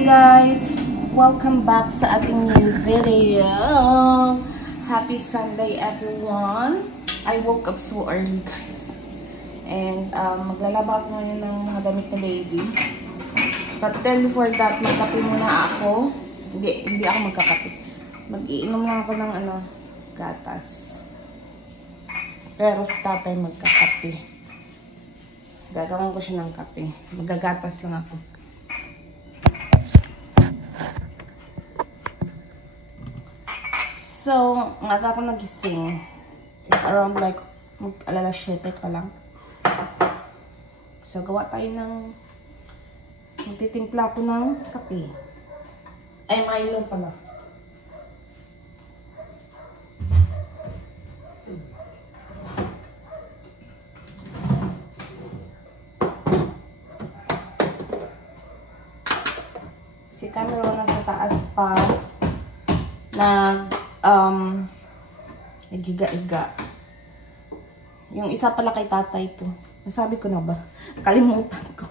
morning guys! Welcome back sa ating new video. Happy Sunday everyone! I woke up so early guys. And maglalaba ako ngayon ng mga damit na baby. But then before that, magkape muna ako. Hindi ako magkakape. Mag-iinom lang ako ng gatas. Pero sa tatay magkakape. Gagawin ko siya ng kape. Magagatas lang ako. So, maga ako nagising. It's around like, mag-alala 7 pa lang. So, gawa tayo ng, magtitimpla ko ng kape. Ay, Milo pala. Si Camero nasa taas pa. Nagiga-iga. Yung isa pala kay tatay to. Nasabi ko na ba? Kalimutan ko.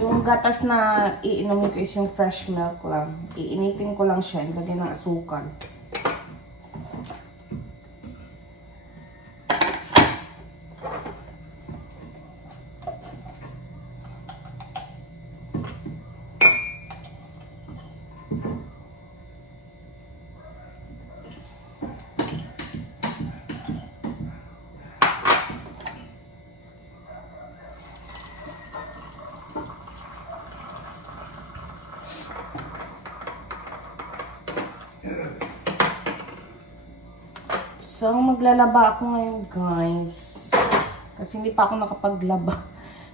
Yung gatas na iinumin ko is yung fresh milk lang. Iinitin ko lang siya. Lagyan ng asukal. So, maglalaba ako ngayon, guys. Kasi hindi pa ako nakapaglaba.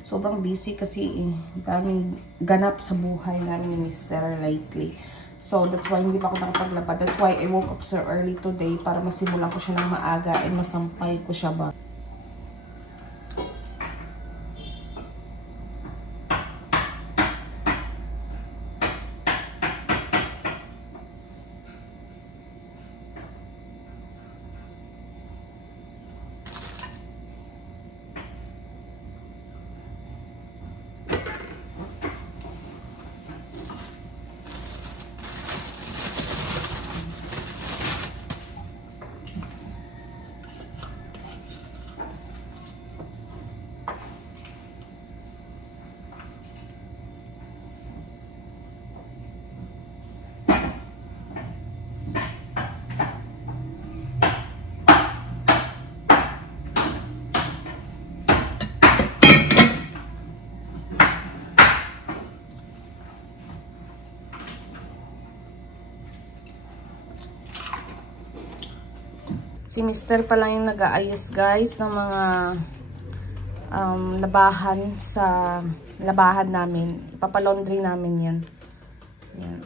Sobrang busy kasi daming ganap sa buhay namin ni Mr. lately. So, that's why hindi pa ako nakapaglaba. That's why I woke up so early today para masimulan ko siya ng maaga and masampay ko siya ba. Si Mr. pa lang yung nag-aayos guys ng mga labahan sa labahan namin. Ipapalaundry namin yan. Yan.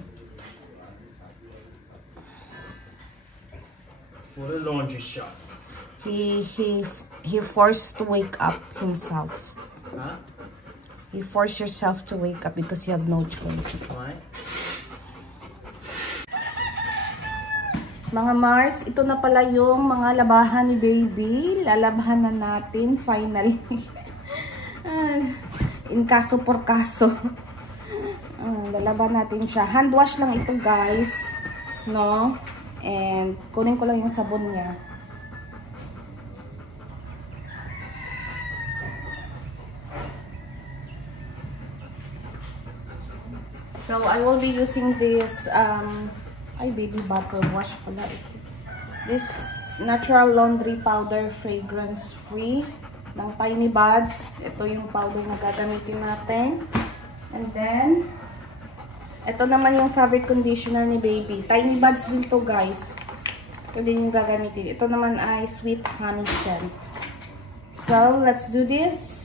For the laundry shop. He forced to wake up himself. Huh? You force yourself to wake up because you have no choice. Why? Mga Mars, ito na pala yung mga labahan ni baby. Lalabhan na natin finally. In kaso por kaso. Lalaban natin siya. Hand wash lang ito guys. No? And kunin ko lang yung sabon niya. So I will be using this baby bottle wash pala ito. This natural laundry powder, fragrance free ng Tiny Buds. Ito yung powder na gagamitin natin. And then ito naman yung fabric conditioner ni baby. Tiny Buds din to guys. Ito din yung gagamitin. Ito naman ay sweet honey scent. So let's do this.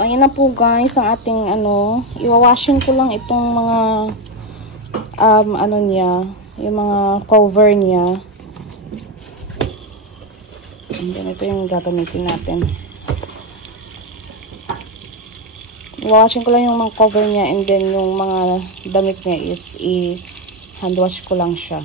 So, ayan na po guys, ang ating iwawashing ko lang itong mga niya, yung mga cover niya. And then, ito yung gagamitin natin. Iwawashing ko lang yung mga cover niya, and then yung mga damit niya is i-hand wash ko lang siya.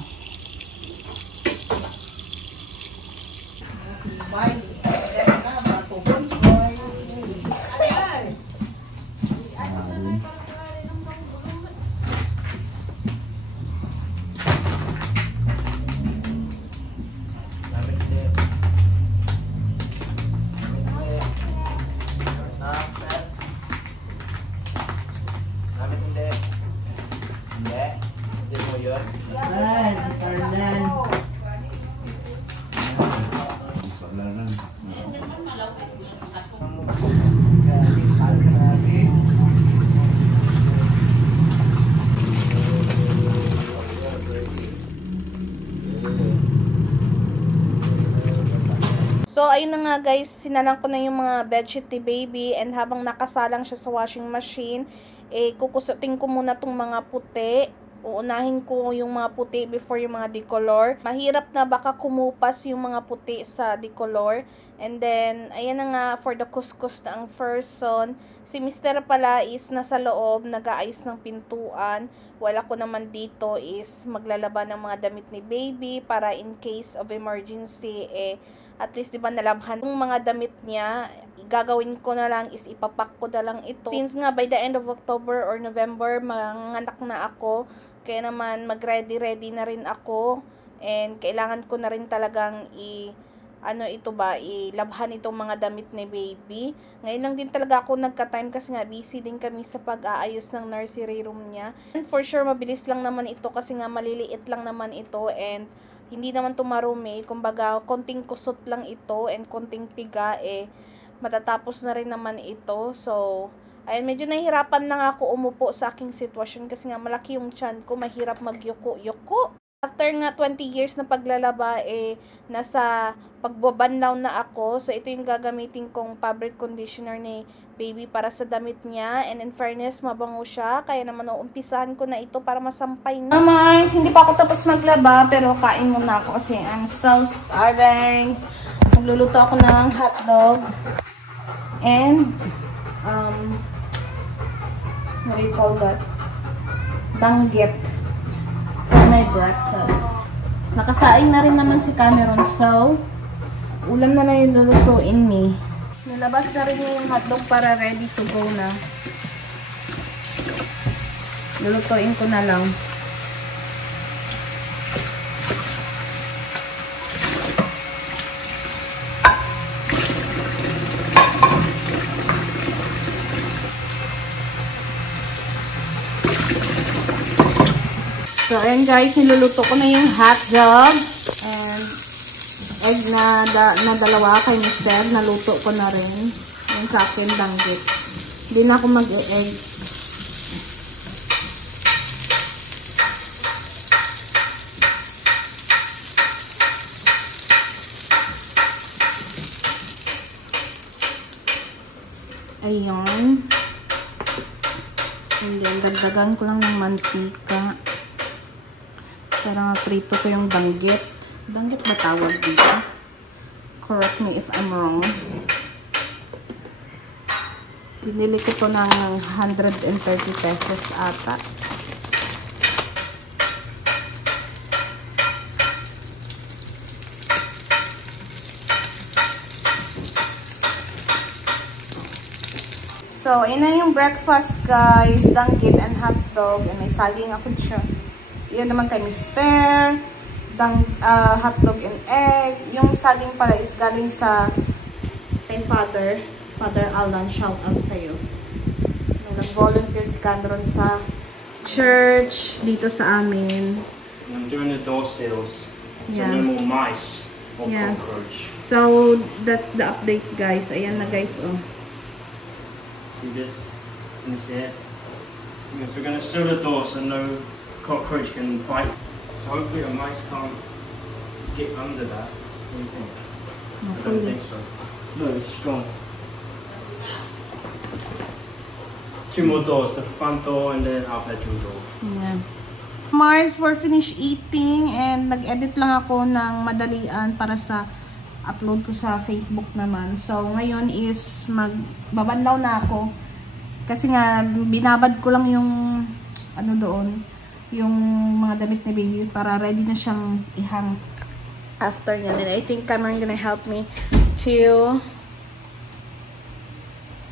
So, ayun na nga guys, sinalang ko na yung mga bedsheet ni baby, and habang nakasalang siya sa washing machine, kukusutin ko muna tong mga puti. Uunahin ko yung mga puti before yung mga decolor. Mahirap na baka kumupas yung mga puti sa decolor. And then, ayan na nga, for the kuskus na ang first son. Si Mr. pala is nasa loob, nag-aayos ng pintuan. Wala ko naman dito is maglalaba ng mga damit ni baby para in case of emergency, at least, diba, nalabhan yung mga damit niya. Gagawin ko na lang is ipapak ko na lang ito. Since nga, by the end of October or November, manganak na ako. Kaya naman, mag-ready-ready na rin ako. And, kailangan ko na rin talagang ilabhan itong mga damit ni baby. Ngayon lang din talaga ako nagka-time kasi nga busy din kami sa pag-aayos ng nursery room niya. And for sure, mabilis lang naman ito kasi nga maliliit lang naman ito, and hindi naman ito marumi. Kumbaga, konting kusot lang ito and konting piga, matatapos na rin naman ito. So, ayun, medyo nahihirapan lang ako umupo sa aking sitwasyon kasi nga malaki yung tiyan ko, mahirap magyuko-yuko. After nga 20 years na paglalaba, nasa pagbabanlaw na ako. So, ito yung gagamitin kong fabric conditioner ni baby para sa damit niya. And in fairness, mabango siya. Kaya naman uumpisahan ko na ito para masampay na. Mars, hindi pa ako tapos maglaba, pero kain muna ako kasi I'm so starving. Nagluluto ako ng hotdog. And, what do you call that? Danggit. For my breakfast. Nakasaing na rin naman si Cameron, so ulam na lang yung lulutuin ni. Nilabas na rin yung hotdog para ready to go na. Lulutuin ko na lang. So, ayan guys, niluluto ko na yung hotdog. And egg na dalawa kay Mr. Naluto ko na rin. Ayan sa akin, danggit. Hindi na ako mag-e-egg. Ayan. And then, dagdagan ko lang ng mantika. Para prito ko yung danggit. Danggit ba tawag dito? Correct me if I'm wrong. Binili ko to ng 130 pesos ata. So, ayun na yung breakfast guys. Danggit and hotdog. And may saging ako siya. Yan naman kay Mr. Hotdog and egg. Yung saging pala is galing sa kay Father Alan. Shout out sa'yo. Nag-volunteer si Cameron sa church dito sa amin. I'm doing the door seals. So no more mice or cockroach. So that's the update guys. Ayan na guys. Oh. See this? Can you see it? So we're going to seal the door so no cockroach can bite. So hopefully the mice can't get under that. What do you think? I don't think so. No, it's strong. 2 more doors, the front door and then our bedroom door. Yeah. Mars, we're finished eating and nag-edit lang ako ng madalian para sa upload ko sa Facebook naman. So, ngayon is magbabanlaw na ako. Kasi nga, binabad ko lang yung ano doon, yung mga damit ni baby para ready na siyang ihang after niya. Then I think Cameron gonna help me to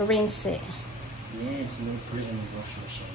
rinse it. Yes, we'll put it in the washing machine.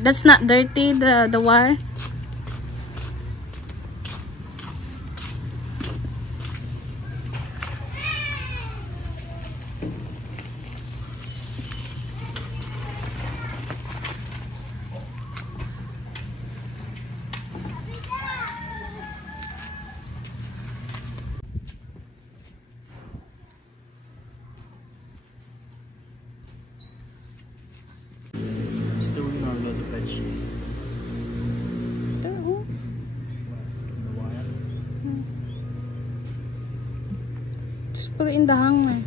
That's not dirty, the wire. Still, you know, loads of bed sheet. The wire. Just put it in the hanger.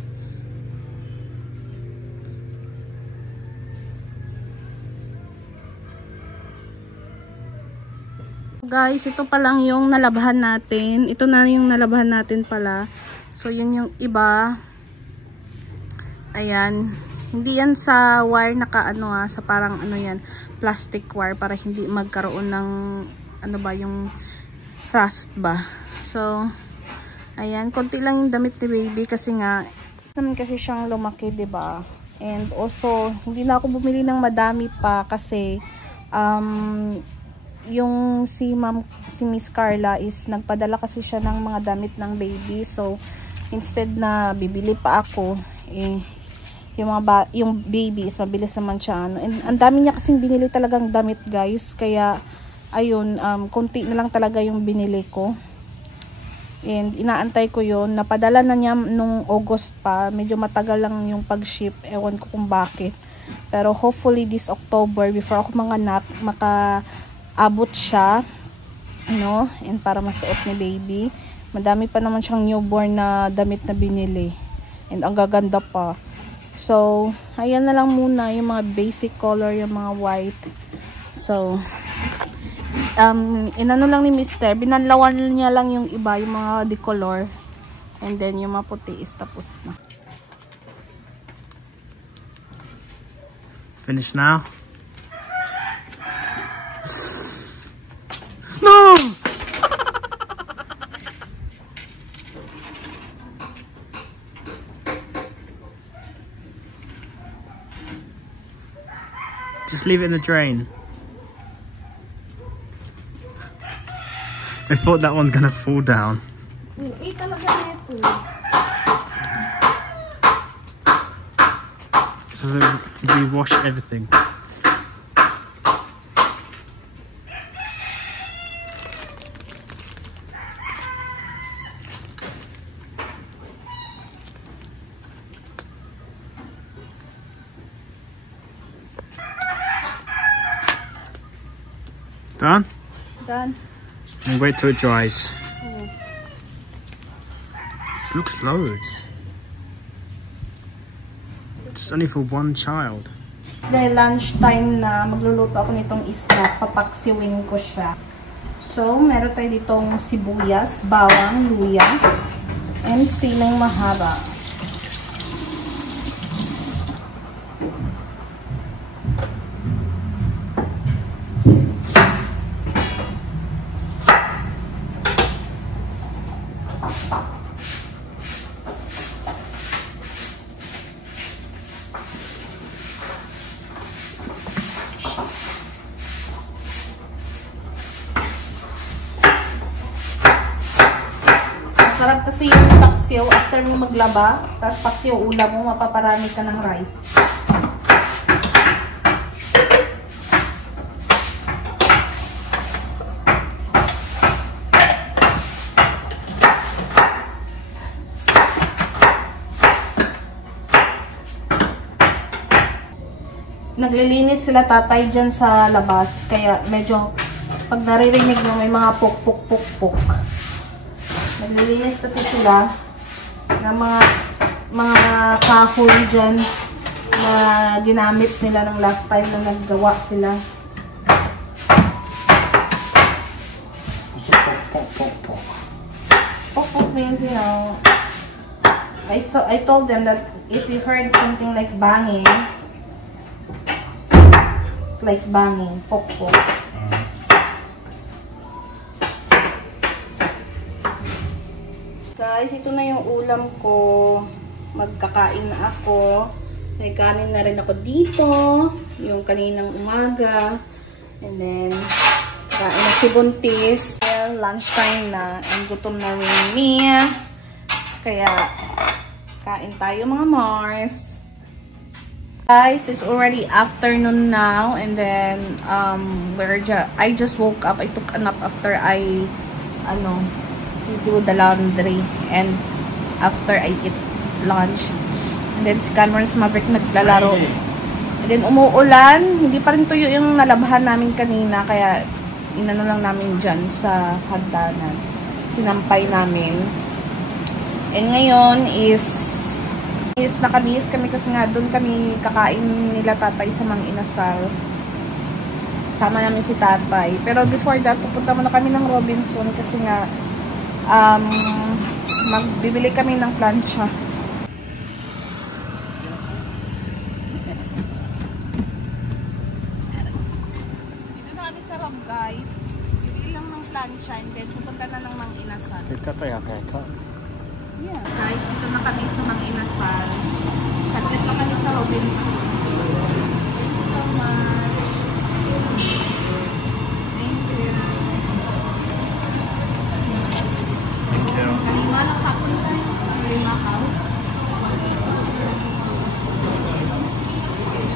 Guys, ito pa lang yung nalabahan natin. Ito na yung nalabahan natin pala. So, yun yung iba. Ayan. Hindi yan sa wire naka sa parang yan, plastic wire para hindi magkaroon ng yung rust ba. So, ayan, konti lang yung damit ni baby kasi nga naman kasi siyang lumaki, 'di ba? And also, hindi na ako bumili ng madami pa kasi yung si Miss Carla is nagpadala kasi siya ng mga damit ng baby. So, instead na bibili pa ako, yung baby is mabilis naman siya and ang dami niya kasing binili talagang damit, guys, kaya ayun, konti na lang talaga yung binili ko and inaantay ko yun. Napadala na niya nung August pa, medyo matagal lang yung pag-ship, ewan ko kung bakit, pero hopefully this October before ako manganak makaabot siya, and para masuot ni baby. Madami pa naman siyang newborn na damit na binili and ang gaganda pa. So, ayan na lang muna yung mga basic color, yung mga white. So, inano lang ni Mr. Binanlawan niya lang yung iba, yung mga decolor. And then, yung mga puti is tapos na. Finish now? No! Just leave it in the drain. I thought that one's gonna fall down. So we wash everything. Done? Done. And wait till it dries. This looks loads. It's only for one child. Dahil lunchtime na, magluluto ako nitong isda, papaksiwin ko siya. So, meron tayo ditong sibuyas, bawang, luya, and siling mahaba. Sarap kasi yung paksiw after mo maglaba, tapos paksiw ulam mo, mapaparami ka ng rice. naglilinis sila tatay dyan sa labas. Kaya medyo pag naririnig nyo may mga puk-puk-puk-puk. Naglilinis kasi sila ng mga kahoy dyan na ginamit nila ng last time na naggawa sila. Puk-puk means, you know, I told them that if you heard something like banging, it's like banging, puk-puk. Guys, ito na yung ulam ko. Magkakain na ako. May kanin na rin ako dito. Yung kaninang umaga. And then, kain na si Buntis. Lunchtime na. And gutom na rin niya. Kaya, kain tayo mga Mars. Guys, it's already afternoon now. And then, I just woke up. I took a nap after I do the laundry. And after I eat lunch. And then si Cameron's Maverick naglalaro. And then umuulan. Hindi pa rin tuyo yung nalabhan namin kanina. Kaya inano lang namin dyan sa hagdanan. Sinampay namin. And ngayon is nakabihis kami kasi nga doon kami kakain nila tatay sa Mang Inasal. Sama namin si tatay. Pero before that, pupunta muna kami ng Robinson kasi nga magbibili kami ng plancha. Dito na kami sa Rob, guys. Bibili lang ng plancha and then pupunta na ng Mang Inasal. Yeah. Guys, dito na kami sa Mang Inasal. Saglit na kami sa Robinson. Thank you so much. Thank you. Kalima lang papunta. Kalima ka.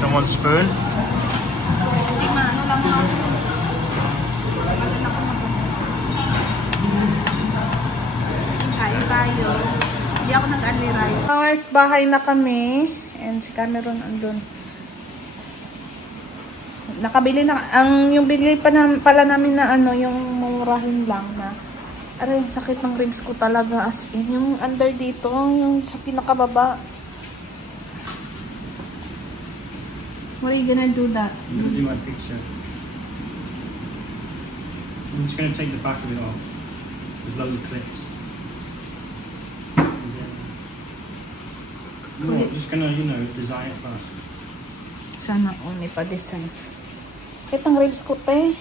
Come on, spoon. Lima, ano lang ha? Kain tayo. Hindi ako nag-only rice. Guys, bahay na kami. And si Cameron andun. Nakabili na. Yung bili pa pala namin na yung mumurahin lang na. Aray, sakit ng ribs ko talaga. As in, yung under dito, yung sa pinakababa. What are you gonna do that? I'm gonna do my picture. I'm just gonna take the back of it off. There's loads of clips. No, I'm just gonna, design it first. Sana may pa-design. Sakit ang ribs ko, te.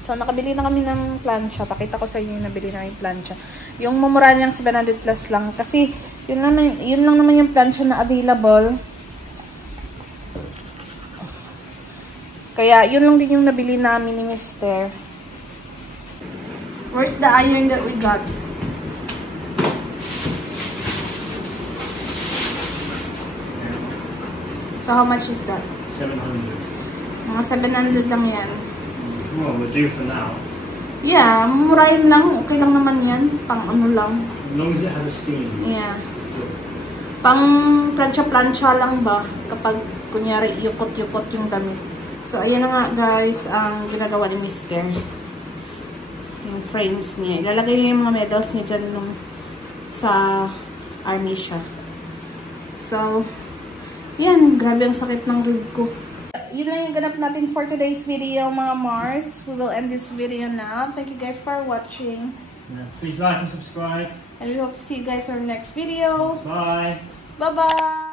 So, nakabili na kami ng plancha. Pakita ko sa inyo yung nabili na yung plancha. Yung mumura niyang 700 plus lang. Kasi, yun lang naman yung plancha na available. Kaya, yun lang din yung nabili namin ni Mr. Where's the iron that we got? So, how much is that? 700. Mga 700 lang yan. Well, we'll do for now. Yeah, murahin lang. Okay lang naman yan. Pang ano lang. As long as it has a steam. Yeah. It's good. Pang plancha-plancha lang ba? Kapag, kunyari, yukot-yukot yung damit. So, ayan na nga, guys, ang ginagawa ni Mr. Yung frames niya. Ilalagay niya yung mga medals niya dyan sa army siya. So, yan. Grabe ang sakit ng rib ko. Yun lang yung ganap natin for today's video, mga Mars. We will end this video now. Thank you guys for watching. Yeah. Please like and subscribe. And we hope to see you guys in our next video. Bye. Bye-bye.